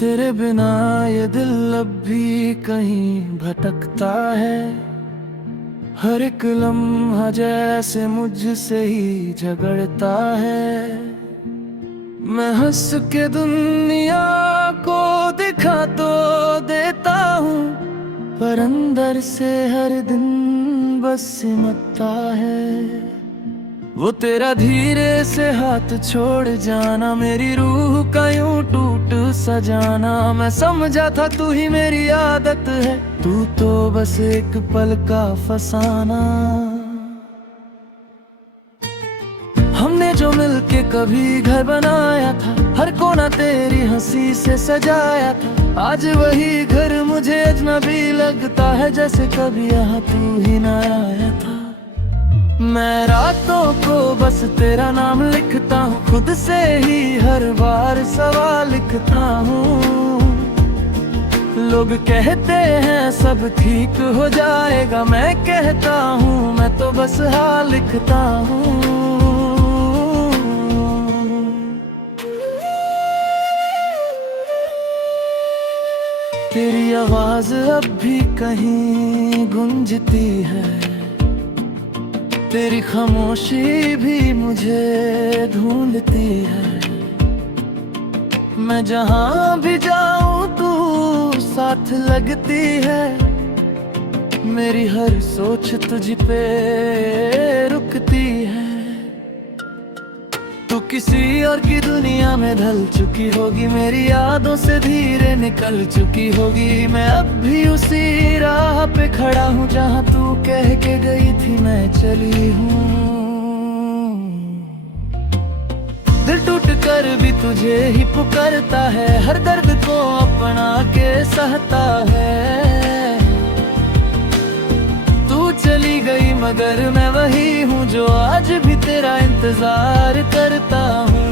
तेरे बिना ये दिल अब भी कहीं भटकता है। हर एक लम्हा जैसे मुझसे ही झगड़ता है। मैं हंस के दुनिया को दिखा तो देता हूँ, पर अंदर से हर दिन बस सिमटता है। वो तेरा धीरे से हाथ छोड़ जाना, मेरी रूह का यूं टूट सा जाना। मैं समझा था तू ही मेरी आदत है, तू तो बस एक पल का फसाना। हमने जो मिलके कभी घर बनाया था, हर कोना तेरी हंसी से सजाया था। आज वही घर मुझे अजनबी लगता है, जैसे कभी यहाँ तू ही ना आया था। मैं रातों को बस तेरा नाम लिखता हूँ, खुद से ही हर बार सवाल लिखता हूँ। लोग कहते हैं सब ठीक हो जाएगा, मैं कहता हूँ मैं तो बस हाल लिखता हूँ। तेरी आवाज अब भी कहीं गूंजती है, तेरी खामोशी भी मुझे ढूंढती है। मैं जहां भी जाऊं तू साथ लगती है, मेरी हर सोच तुझ पे रुकती है। तू किसी और की दुनिया में ढल चुकी होगी, मेरी यादों से धीरे निकल चुकी होगी। मैं अब भी उसी राह पे खड़ा हूँ, जहाँ तू कह के गई थी मैं चली हूँ। दिल टूट कर भी तुझे ही पुकारता है, हर दर्द को अपना के सहता है। तू चली गई मगर मैं वही हूँ, जो आज भी तेरा इंतजार करता हूँ।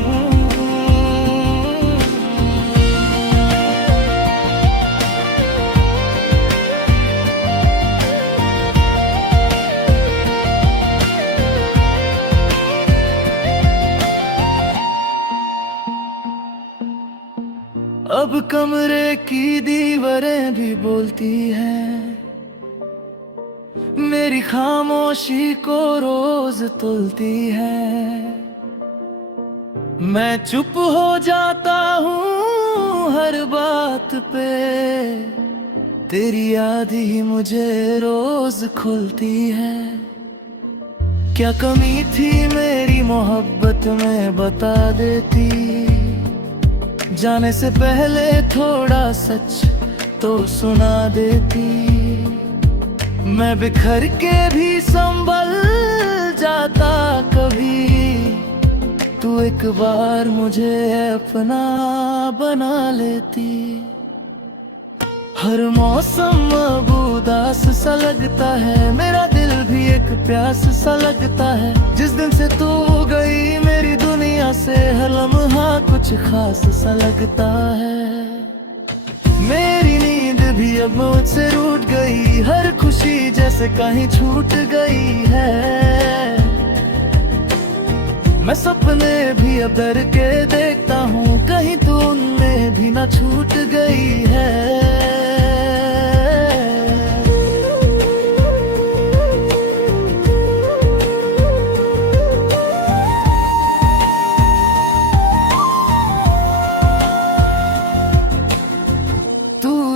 अब कमरे की दीवारें भी बोलती हैं, मेरी खामोशी को रोज तुलती है। मैं चुप हो जाता हूँ हर बात पे, तेरी याद ही मुझे रोज खुलती है। क्या कमी थी मेरी मोहब्बत में बता देती, जाने से पहले थोड़ा सच तो सुना देती। मैं बिखर के भी संभल जाता कभी, तू एक बार मुझे अपना बना लेती। हर मौसम अब उदास सा लगता है, मेरा दिल भी एक प्यास सा लगता है। जिस दिन से तू गई मेरी दुनिया से, हर लम्हा कुछ खास सा लगता है। मेरी नींद भी अब मुझसे रूठ गई, हर खुशी जैसे कहीं छूट गई है। मैं सपने भी अब डर के देखता हूँ, कहीं तू उनमें भी ना छूट गई है।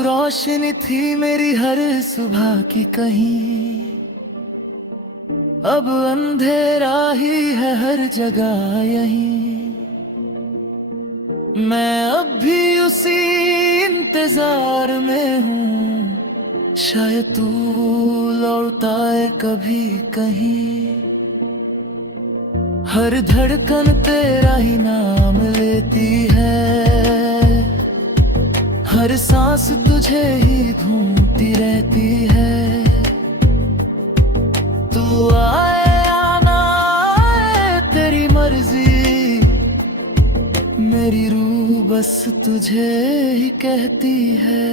रोशनी थी मेरी हर सुबह की कहीं, अब अंधेरा ही है हर जगह यहीं। मैं अब भी उसी इंतजार में हूँ, शायद तू लौटा है कभी कहीं। हर धड़कन तेरा ही नाम लेती है, हर सांस तुझे ही ढूंढती रहती है। तू आए या ना आए तेरी मर्जी, मेरी रूह बस तुझे ही कहती है।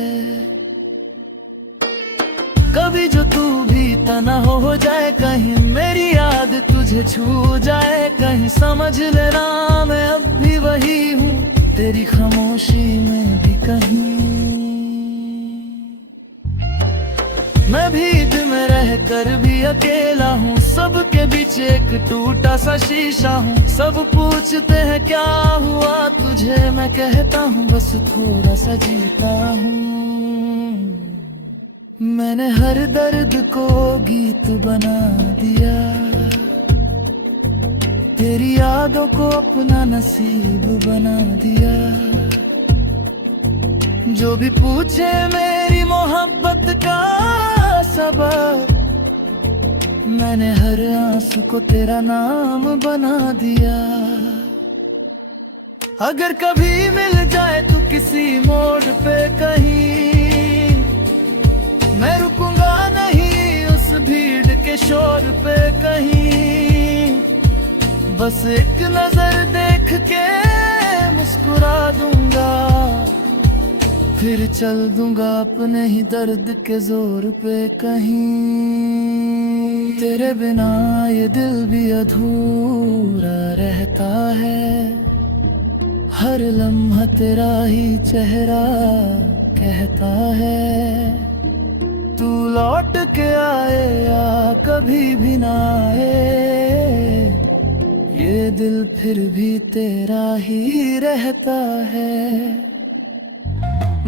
कभी जो तू भी तना हो जाए, कहीं मेरी याद तुझे छू जाए, कहीं समझ लेना मैं अब भी वही हूँ, तेरी खामोशी में भी कहीं। मैं भीड़ में रह कर भी अकेला हूँ, सबके बीच एक टूटा सा शीशा हूँ। सब पूछते हैं क्या हुआ तुझे, मैं कहता हूँ बस थोड़ा सा जीता हूँ। मैंने हर दर्द को गीत बना दिया, तेरी यादों को अपना नसीब बना दिया। जो भी पूछे मेरी मोहब्बत का सबब, मैंने हर आंसू को तेरा नाम बना दिया। अगर कभी मिल जाए तू किसी मोड़ पे कहीं, मैं रुकूंगा नहीं उस भीड़ के शोर पे कहीं। बस एक नजर देख के मुस्कुरा दूंगा, फिर चल दूंगा अपने ही दर्द के जोर पे कहीं। तेरे बिना ये दिल भी अधूरा रहता है, हर लम्हा तेरा ही चेहरा कहता है। तू लौट के आए या कभी भी ना आए, ये दिल फिर भी तेरा ही रहता है।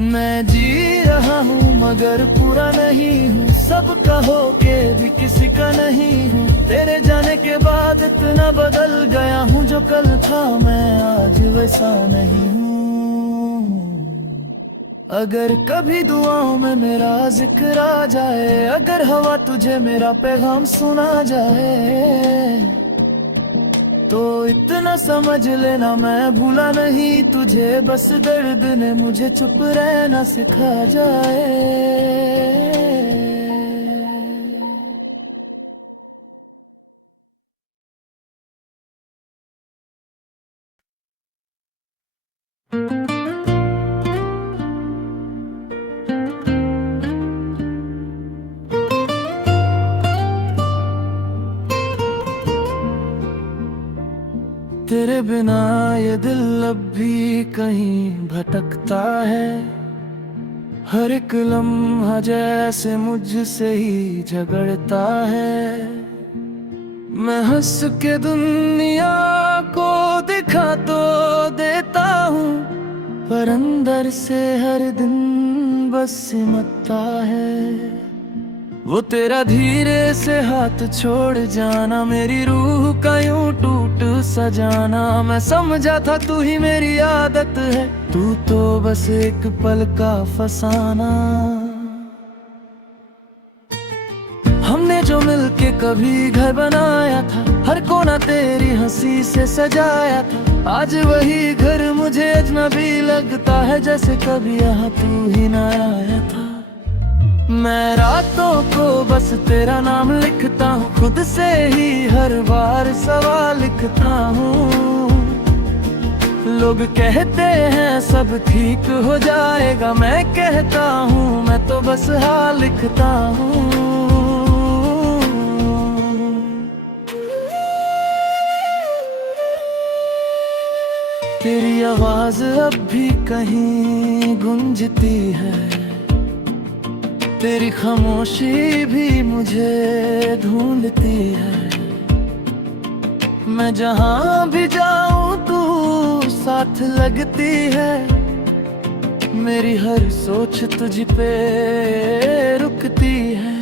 मैं जी रहा हूँ मगर पूरा नहीं हूँ, सबका होके भी किसी का नहीं हूँ। तेरे जाने के बाद इतना बदल गया हूँ, जो कल था मैं आज वैसा नहीं हूँ। अगर कभी दुआओं में मेरा जिक्र आ जाए, अगर हवा तुझे मेरा पैगाम सुना जाए, तो इतना समझ लेना मैं भूला नहीं तुझे। बस दर्द ने मुझे चुप रहना सिखा जाए। तेरे बिना ये दिल अब भी कहीं भटकता है, हर एक लम्हा जैसे मुझसे ही झगड़ता है। मैं हंस के दुनिया को दिखा तो देता हूँ, पर अंदर से हर दिन बस सिमटता है। वो तेरा धीरे से हाथ छोड़ जाना, मेरी रूह का यूं टूट सा जाना। मैं समझा था तू ही मेरी आदत है, तू तो बस एक पल का फसाना। हमने जो मिलके कभी घर बनाया था, हर कोना तेरी हंसी से सजाया था। आज वही घर मुझे अजनबी लगता है, जैसे कभी यहाँ तू ही ना आया था। मैं रातों को बस तेरा नाम लिखता हूँ, खुद से ही हर बार सवाल लिखता हूँ। लोग कहते हैं सब ठीक हो जाएगा, मैं कहता हूँ मैं तो बस हाल लिखता हूँ। तेरी आवाज अब भी कहीं गूंजती है, तेरी खामोशी भी मुझे ढूंढती है। मैं जहाँ भी जाऊँ तू साथ लगती है, मेरी हर सोच तुझ पे रुकती है।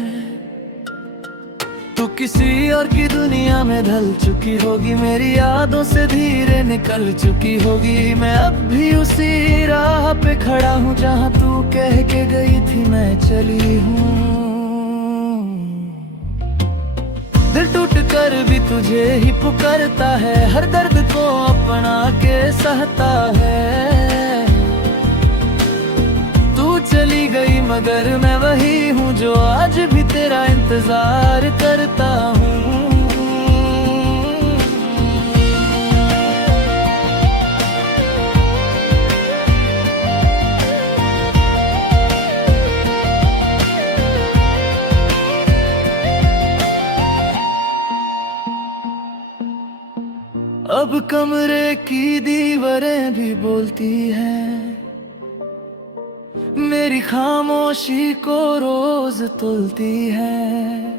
तू किसी और की दुनिया में ढल चुकी होगी, मेरी यादों से धीरे निकल चुकी होगी। मैं अब भी उसी राह पे खड़ा हूँ, जहाँ तू कह के गई थी मैं चली हूँ। दिल टूट कर भी तुझे ही पुकारता है, हर दर्द को अपना के सहता है। तू चली गई मगर मैं वही हूँ, जो आज भी तेरा इंतजार करता हूँ। अब कमरे की दीवारें भी बोलती हैं, मेरी खामोशी को रोज तुलती है।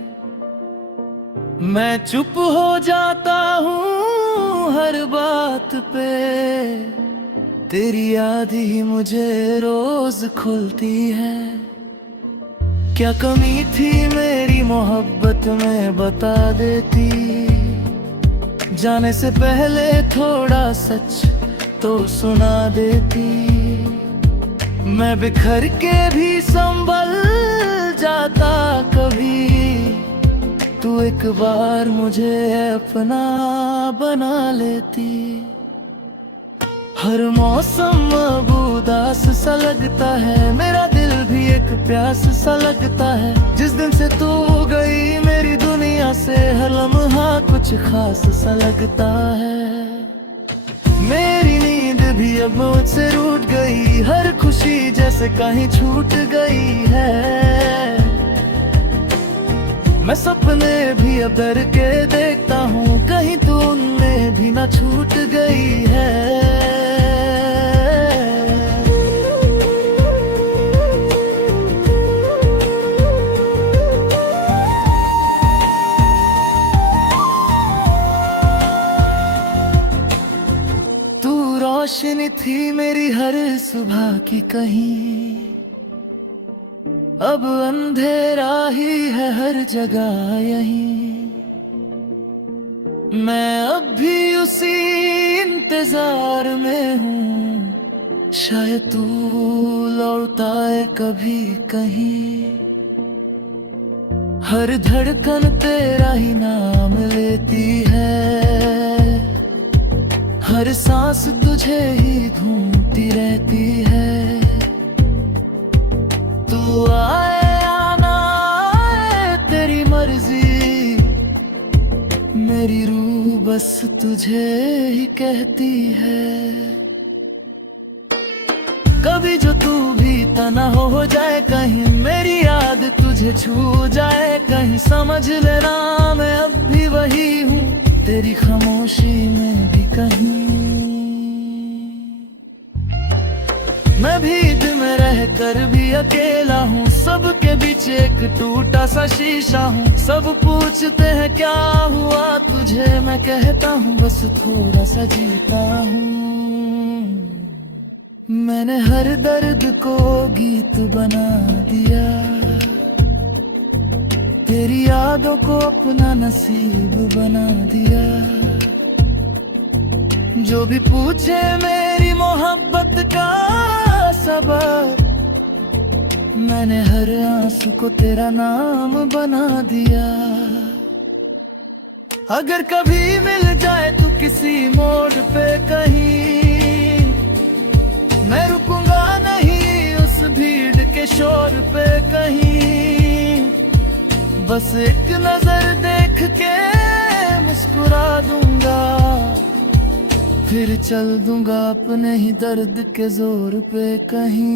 मैं चुप हो जाता हूँ हर बात पे, तेरी याद ही मुझे रोज खुलती है। क्या कमी थी मेरी मोहब्बत में बता देती, जाने से पहले थोड़ा सच तो सुना देती। मैं बिखर के भी संभल जाता कभी, तू एक बार मुझे अपना बना लेती। हर मौसम अब उदास सा लगता है, मेरा दिल भी एक प्यास सा लगता है। जिस दिन से तू गई मेरी दुनिया से, हर लम्हा कुछ खास सा लगता है। मेरी नींद भी अब मुझसे रूठ गई, हर खुशी जैसे कहीं छूट गई है। मैं सपने भी अब डर के देखता हूँ, कहीं तू उनमें भी ना छूट गई है। तू रोशनी थी मेरी हर सुबह की कहीं, अब अंधेरा ही है हर जगह यहीं। मैं अब भी उसी इंतजार में हूँ, शायद तू लौट आए कभी कहीं। हर धड़कन तेरा ही नाम लेती है, हर सांस तुझे ही ढूंढती रहती है। तू आए आना आए तेरी मर्जी, मेरी रूह बस तुझे ही कहती है। कभी जो तू भी तना हो जाए, कहीं मेरी याद तुझे छू जाए, कहीं समझ लेना मैं अब भी वही हूँ, तेरी खामोशी में भी कहीं। मैं भी दिल में रह कर भी अकेला हूँ, सबके बीच एक टूटा सा शीशा हूँ। सब पूछते हैं क्या हुआ तुझे, मैं कहता हूँ बस थोड़ा सा जीता हूँ। मैंने हर दर्द को गीत बना दिया, तेरी यादों को अपना नसीब बना दिया। जो भी पूछे मेरी मोहब्बत का सबब, मैंने हर आंसू को तेरा नाम बना दिया। अगर कभी मिल जाए तू किसी मोड़ पे कहीं, मैं रुकूंगा नहीं उस भीड़ के शोर पे कहीं। बस एक नजर देख के मुस्कुरा दूंगा, फिर चल दूंगा अपने ही दर्द के जोर पे कहीं।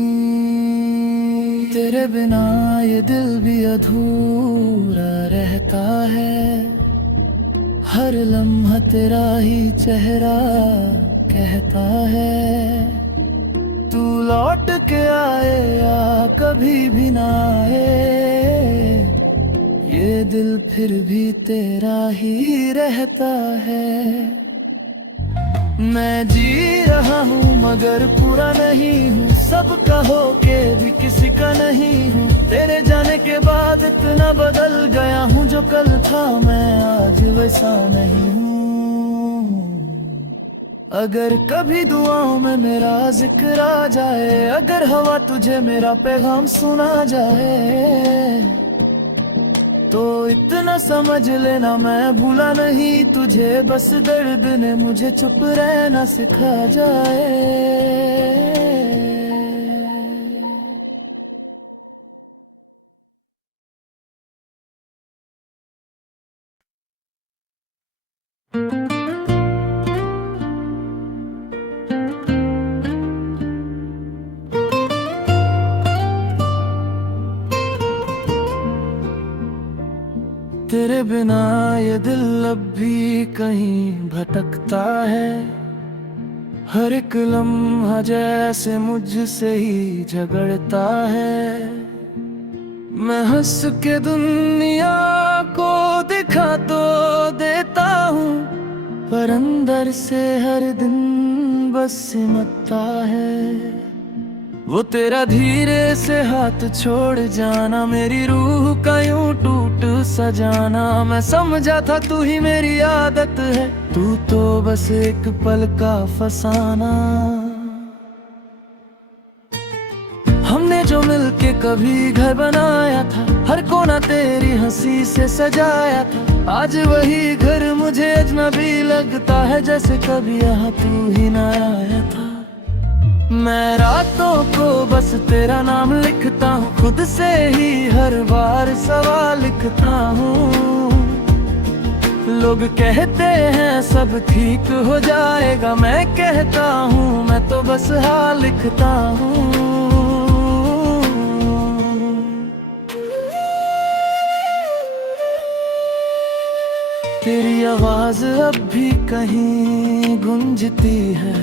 तेरे बिना ये दिल भी अधूरा रहता है, हर लम्हा तेरा ही चेहरा कहता है। तू लौट के आए या कभी भी ना आए, ये दिल फिर भी तेरा ही रहता है। मैं जी रहा हूँ मगर पूरा नहीं हूँ, सबका होके भी किसी का नहीं हूँ। तेरे जाने के बाद इतना बदल गया हूँ, जो कल था मैं आज वैसा नहीं हूँ। अगर कभी दुआओं में मेरा जिक्र आ जाए, अगर हवा तुझे मेरा पैगाम सुना जाए, तो इतना समझ लेना मैं भूला नहीं तुझे। बस दर्द ने मुझे चुप रहना सिखा जाए। तेरे बिना ये दिल अब भी कहीं भटकता है, हर एक लम्हा जैसे मुझसे ही झगड़ता है। मैं हंस के दुनिया को दिखा तो देता हूँ, पर अंदर से हर दिन बस सिमटता है। वो तेरा धीरे से हाथ छोड़ जाना, मेरी रूह का यूं टूट सा जाना। मैं समझा था तू ही मेरी आदत है, तू तो बस एक पल का फसाना। हमने जो मिलके कभी घर बनाया था, हर कोना तेरी हंसी से सजाया था। आज वही घर मुझे अजनबी लगता है, जैसे कभी यहाँ तू ही ना आया था। मैं रातों को बस तेरा नाम लिखता हूँ, खुद से ही हर बार सवाल लिखता हूँ। लोग कहते हैं सब ठीक हो जाएगा, मैं कहता हूँ मैं तो बस हाल लिखता हूँ। तेरी आवाज अब भी कहीं गूंजती है,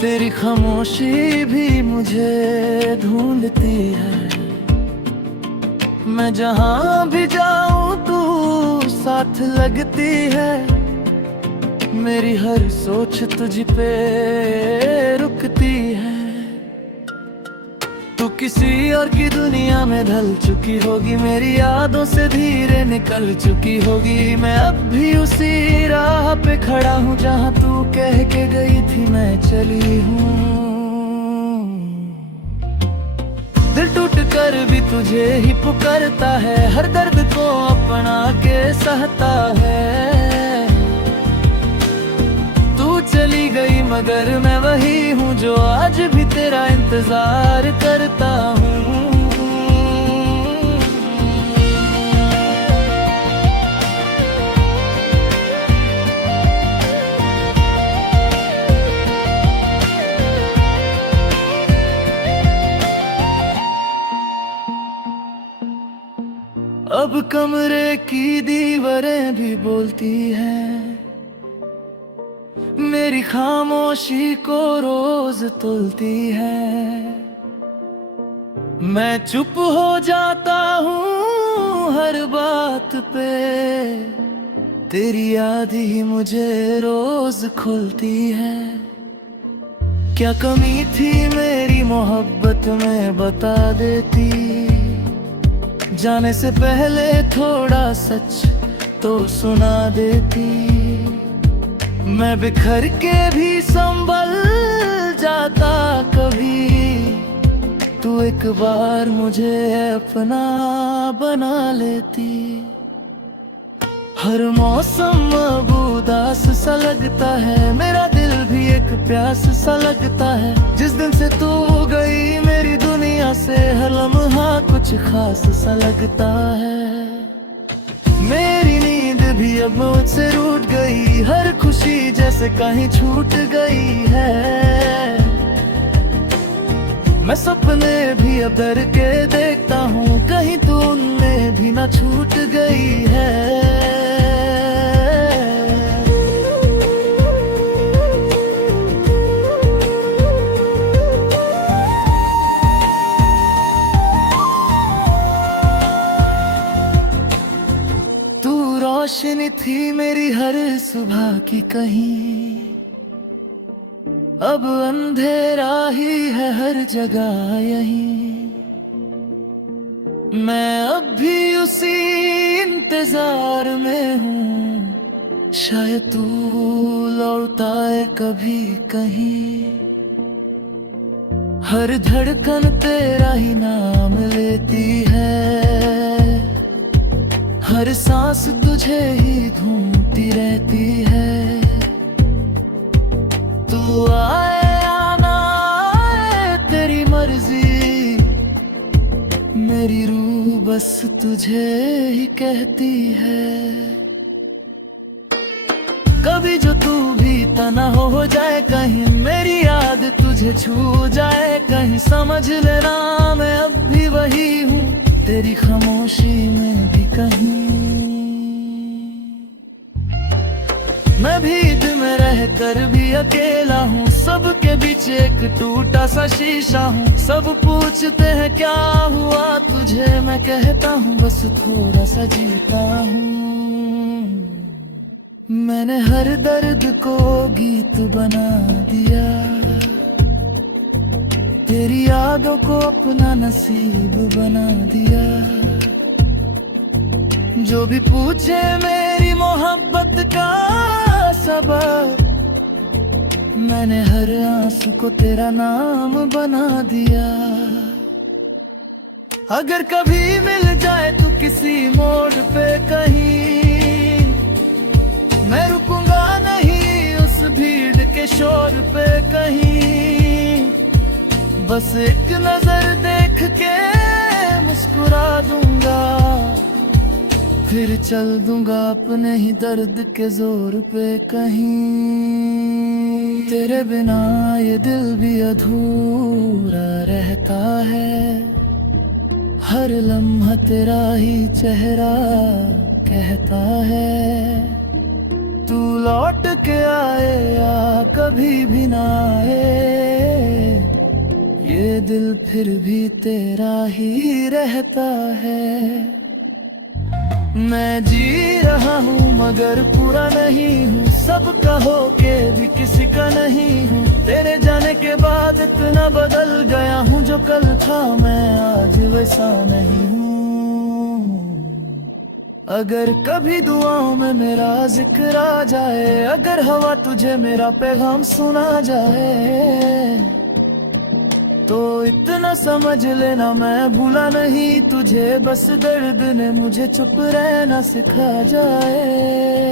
तेरी खामोशी भी मुझे ढूंढती है। मैं जहां भी जाऊं तू साथ लगती है, मेरी हर सोच तुझ पे रुकती है। तू किसी और की दुनिया में ढल चुकी होगी, मेरी यादों से धीरे निकल चुकी होगी। मैं अब भी उसी राह पे खड़ा हूँ, जहाँ तू कह के गई थी मैं चली हूँ। दिल टूट कर भी तुझे ही पुकारता है, हर दर्द को अपना के सहता है। तू चली गई मगर मैं वही हूँ, जो आज भी तेरा इंतजार करता हूँ। अब कमरे की दीवारें भी बोलती हैं, मेरी खामोशी को रोज तोलती है। मैं चुप हो जाता हूँ हर बात पे, तेरी याद ही मुझे रोज खुलती है। क्या कमी थी मेरी मोहब्बत में बता देती, जाने से पहले थोड़ा सच तो सुना देती। मैं बिखर के भी संभल जाता कभी, तू एक बार मुझे अपना बना लेती। हर मौसम अब उदास सा लगता है, मेरा दिल भी एक प्यास सा लगता है। जिस दिन से तू गई मेरी दुनिया से, हर लम्हा कुछ खास सा लगता है। मेरी नींद भी अब मुझसे रूठ गई, हर खुशी जैसे कहीं छूट गई है। मैं सपने भी अब डर के देखता हूँ, कहीं तू उनमें भी ना छूट गई है। रोशनी थी मेरी हर सुबह की कहीं, अब अंधेरा ही है हर जगह यहीं। मैं अब भी उसी इंतजार में हूँ, शायद तू लौट आए कभी कहीं। हर धड़कन तेरा ही नाम लेती है, हर सांस तुझे ही ढूंढती रहती है। तू आए या ना आए तेरी मर्जी, मेरी रूह बस तुझे ही कहती है। कभी जो तू भी तना हो जाए, कहीं मेरी याद तुझे छू जाए, कहीं समझ लेना मैं अब भी वही हूँ, तेरी खामोशी में भी कहीं। मैं भीड़ में रह कर भी अकेला हूँ, सबके बीच एक टूटा सा शीशा हूँ। सब पूछते हैं क्या हुआ तुझे, मैं कहता हूँ बस थोड़ा सा जीता हूँ। मैंने हर दर्द को गीत बना दिया, तेरी यादों को अपना नसीब बना दिया। जो भी पूछे मेरी मोहब्बत का सबब, मैंने हर आंसू को तेरा नाम बना दिया। अगर कभी मिल जाए तू किसी मोड़ पे कहीं, मैं रुकूंगा नहीं उस भीड़ के शोर पे कहीं। बस एक नजर देख के मुस्कुरा दूंगा, फिर चल दूंगा अपने ही दर्द के जोर पे कहीं। तेरे बिना ये दिल भी अधूरा रहता है, हर लम्हा तेरा ही चेहरा कहता है। तू लौट के आए या कभी भी ना आए, ये दिल फिर भी तेरा ही रहता है। मैं जी रहा हूँ मगर पूरा नहीं हूँ, सबका हो के भी किसी का नहीं हूँ। तेरे जाने के बाद इतना बदल गया हूँ, जो कल था मैं आज वैसा नहीं हूँ। अगर कभी दुआओं में मेरा जिक्र आ जाए, अगर हवा तुझे मेरा पैगाम सुना जाए, तो इतना समझ लेना मैं भूला नहीं तुझे। बस दर्द ने मुझे चुप रहना सिखा जाए।